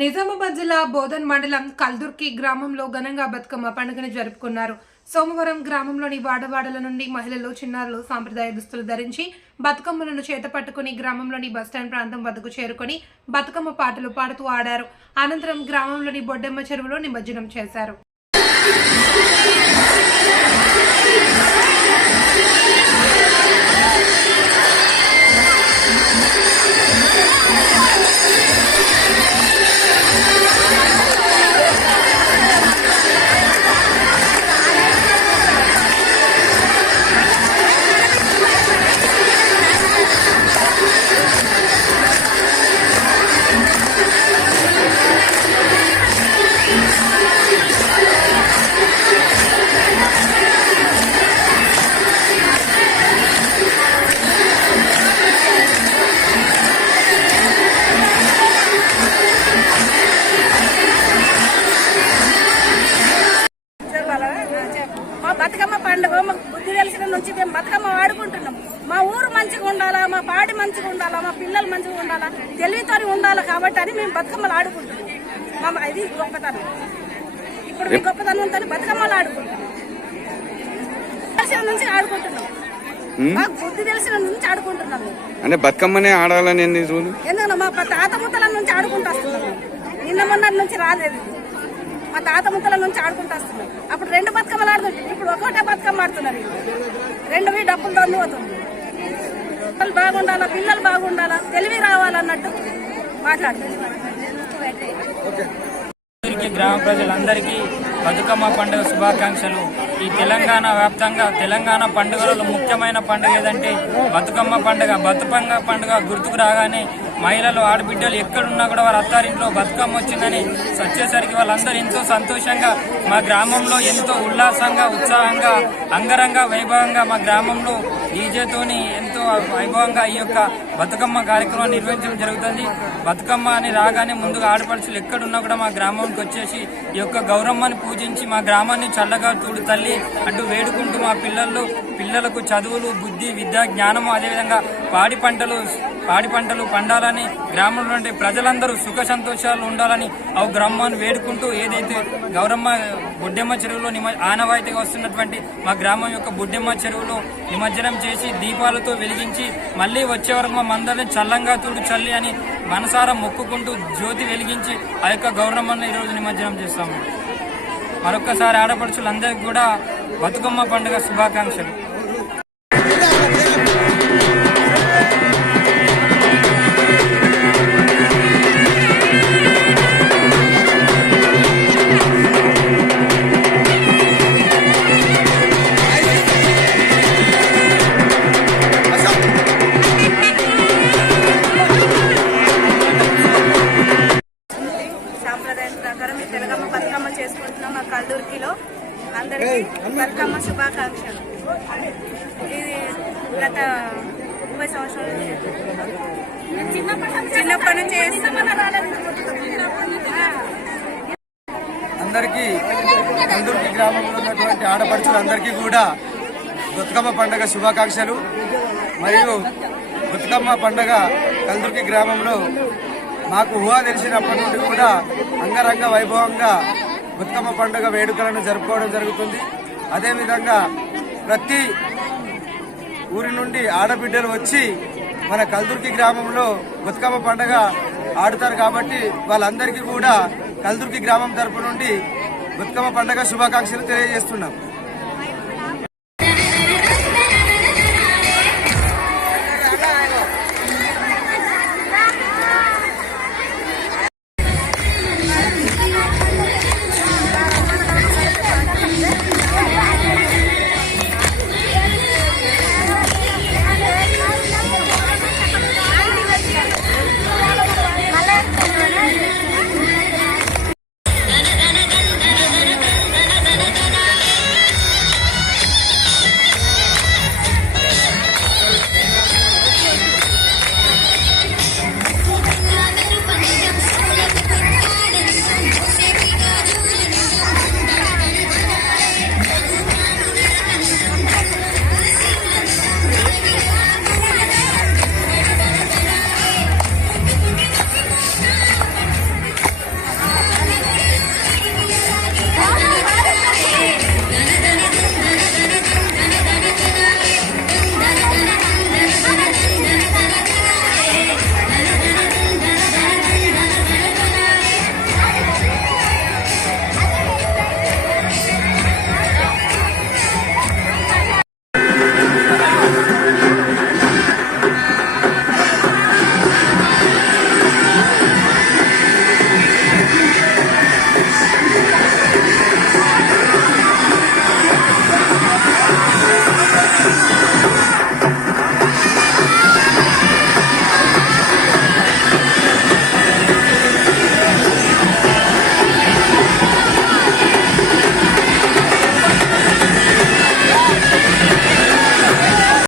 నిజామాబాద్ జిల్లా బోధన్ మండలం కల్దుర్కి గ్రామంలో ఘనంగా బతుకమ్మ పండుగను జరుపుకున్నారు. సోమవారం గ్రామంలోని వాడవాడల నుండి మహిళలు చిన్నారులు సాంప్రదాయ దుస్తులు ధరించి బతుకమ్మలను చేతపట్టుకుని గ్రామంలోని బస్టాండ్ ప్రాంతం వద్దకు చేరుకొని బతుకమ్మ పాటలు పాడుతూ ఆడారు. అనంతరం గ్రామంలోని బొడ్డెమ్మ చెరువులో నిమజ్జనం చేశారు. మంచిగా ఉండాలా? మా పిల్లలు మంచిగా ఉండాలా? తెలివితో ఉండాలా కాబట్టి అని మేము బతుకమ్మలు ఆడుకుంటున్నాం. మా ఇది గొప్పతనం. ఇప్పుడు మీ గొప్పతనం ఉందని బతుకమ్మలు ఆడుకుంటున్నాం. తెలిసిన నుంచి ఆడుకుంటున్నాం. మాకు బుద్ధి తెలిసిన నుంచి. అంటే బతుకమ్మనే ఆడాలని ఎన్ని రోజులు ఎందుకంటే మా తాత ముత్తల నుంచి ఆడుకుంటూ. నిన్న మొన్నటి నుంచి రాలేదు. మా తాత ముత్తల నుంచి ఆడుకుంటూ వస్తున్నాం. అప్పుడు రెండు బతుకమ్మలు ఆడుతుంటే ఇప్పుడు ఒకటే బతుకమ్మ ఆడుతున్నారు. రెండువి డబ్బులు దండు అవుతుంది పిల్లలు బాగుండాలా పిల్లలు బాగుండాలా తెలివి రావాలన్నట్టు మాట్లాడుతున్నారు అందరికీ గ్రామ ప్రజలందరికీ బతుకమ్మ పండుగ శుభాకాంక్షలు. ఈ తెలంగాణ వ్యాప్తంగా తెలంగాణ పండుగలలో ముఖ్యమైన పండుగ ఏదంటే బతుకమ్మ పండుగ బతుకమ్మ పండుగ గుర్తుకు రాగానే మహిళలు ఆడబిడ్డలు ఎక్కడున్నా కూడా వారి అత్తారింట్లో బతుకమ్మ వచ్చిందని వచ్చేసరికి వాళ్ళందరూ ఎంతో సంతోషంగా మా గ్రామంలో ఎంతో ఉల్లాసంగా ఉత్సాహంగా అంగరంగ వైభవంగా మా గ్రామంలో డీజేతోని ఎంతో వైభవంగా ఈ యొక్క బతుకమ్మ కార్యక్రమం నిర్వహించడం జరుగుతుంది. బతుకమ్మ అని రాగానే ముందుగా ఆడపడుచులు ఎక్కడున్నా కూడా మా గ్రామానికి వచ్చేసి ఈ యొక్క గౌరమ్మని పూజించి మా గ్రామాన్ని చల్లగా చూడు తల్లి అంటూ వేడుకుంటూ మా పిల్లలు పిల్లలకు చదువులు బుద్ధి విద్య జ్ఞానము అదేవిధంగా పాడి పంటలు పాడి పంటలు పండాలని గ్రామంలో ఉండే ప్రజలందరూ సుఖ సంతోషాలు ఉండాలని ఆ గ్రామాన్ని వేడుకుంటూ ఏదైతే గౌరమ్మ బుడ్డెమ్మ చెరువులో నిమ ఆనవాయితీగా వస్తున్నటువంటి మా గ్రామం యొక్క బొడ్డెమ్మ చెరువులో నిమజ్జనం చేసి దీపాలతో వెలిగించి మళ్ళీ వచ్చే వరకు మా మందరిని చల్లంగా తూడు చల్లి అని మనసారా మొక్కుకుంటూ జ్యోతి వెలిగించి ఆ యొక్క గౌరమ్మను ఈరోజు నిమజ్జనం చేస్తాము. మరొక్కసారి ఆడపడుచులందరికీ కూడా బతుకమ్మ పండుగ శుభాకాంక్షలు. అందరికీ బతుకమ్మ శుభాకాంక్షలు. ఇది గత ముప్పై సంవత్సరాల. నుంచి చిన్నప్పటి నుంచి. అందరికీ కందుర్కి గ్రామంలో ఉన్నటువంటి ఆడపడుచులందరికీ కూడా బతుకమ్మ పండుగ శుభాకాంక్షలు. మరియు బతుకమ్మ పండుగ కందుర్కి గ్రామంలో మాకు ఊహ తెలిసినప్పటి నుండి కూడా అంగరంగ వైభవంగా బతుకమ్మ పండుగ వేడుకలను జరుపుకోవడం జరుగుతుంది. అదేవిధంగా ప్రతి ఊరి నుండి ఆడబిడ్డలు వచ్చి మన కల్దుర్కి గ్రామంలో బతుకమ్మ పండుగ ఆడుతారు కాబట్టి వాళ్ళందరికీ కూడా కల్దుర్కి గ్రామం తరపు నుండి బతుకమ్మ పండుగ శుభాకాంక్షలు తెలియజేస్తున్నాం.